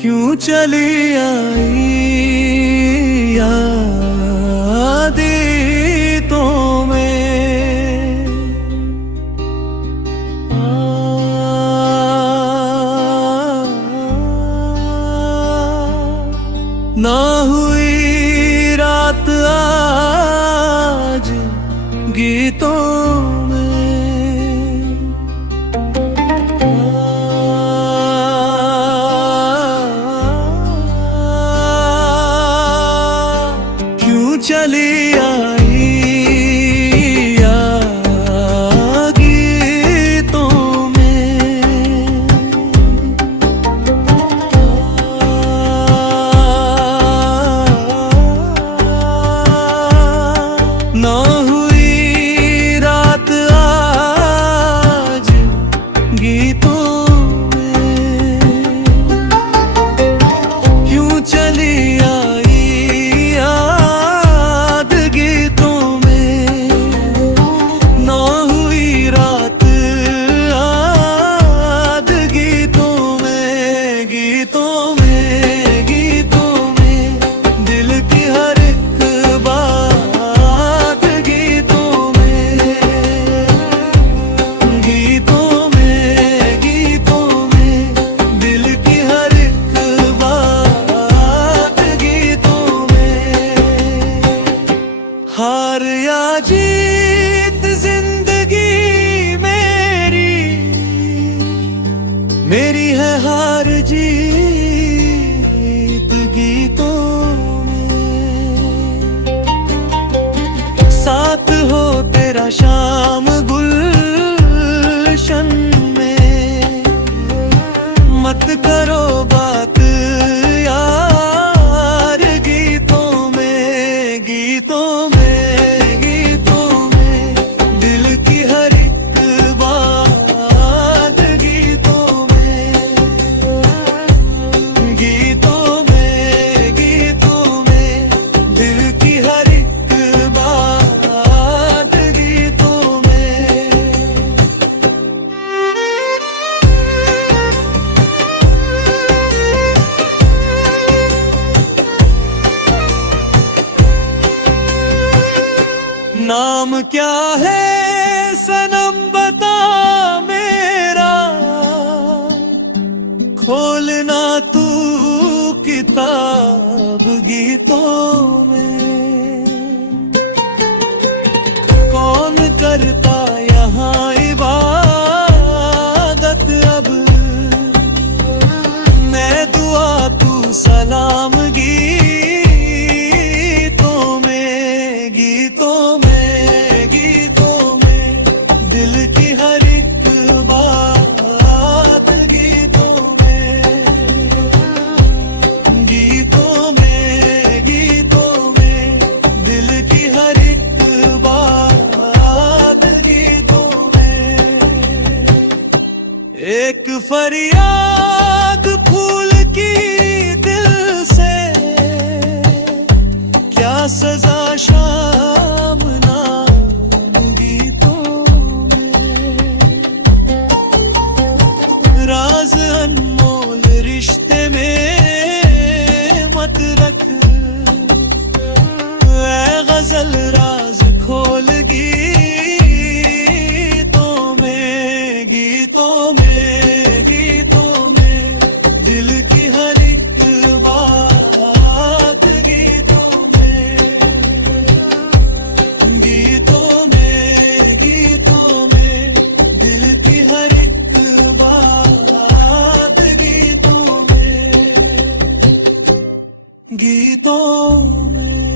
क्यों चली आई यादें तो में ना हुई रात आज गीतों चली आई गीतों में ना हुई रात आज गीतों में क्यों चली हार या जीत जिंदगी मेरी है हार जीत गीतों में साथ हो तेरा शाम गुलशन में मत करो बात यार गीतों में दिल की हर एक बात गीतों में दिल की हर एक बात गीतों में नाम क्या है सनम बता मेरा खोलना तू किताब गीतों में कौन करता यहाँ इबादत अब मैं दुआ तू सलाम गीतों में दिल की हर एक बात गीतों में दिल की हर एक बात गीतों में एक फरियाद फूल की दिल से क्या सजा शाम राज अनमोल रिश्ते में मत रख ऐ गजल राज खोल गीतों में दिल की हर एक बात गीतों में दिल की हर एक बात गीतों में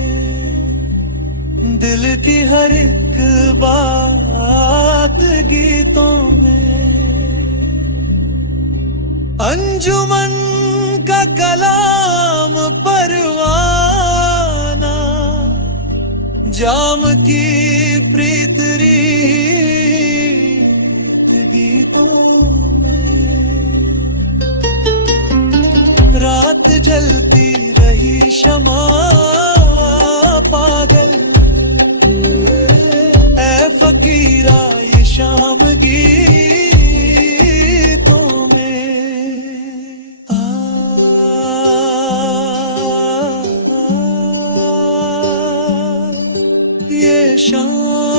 दिल की हर एक बात गीतों में अंजुमन का कलाम परवाना जाम की प्रीत रीत गीतों में रात जलती रही शमा पागल ऐ फकीरा ये शाम गीतों में परेशान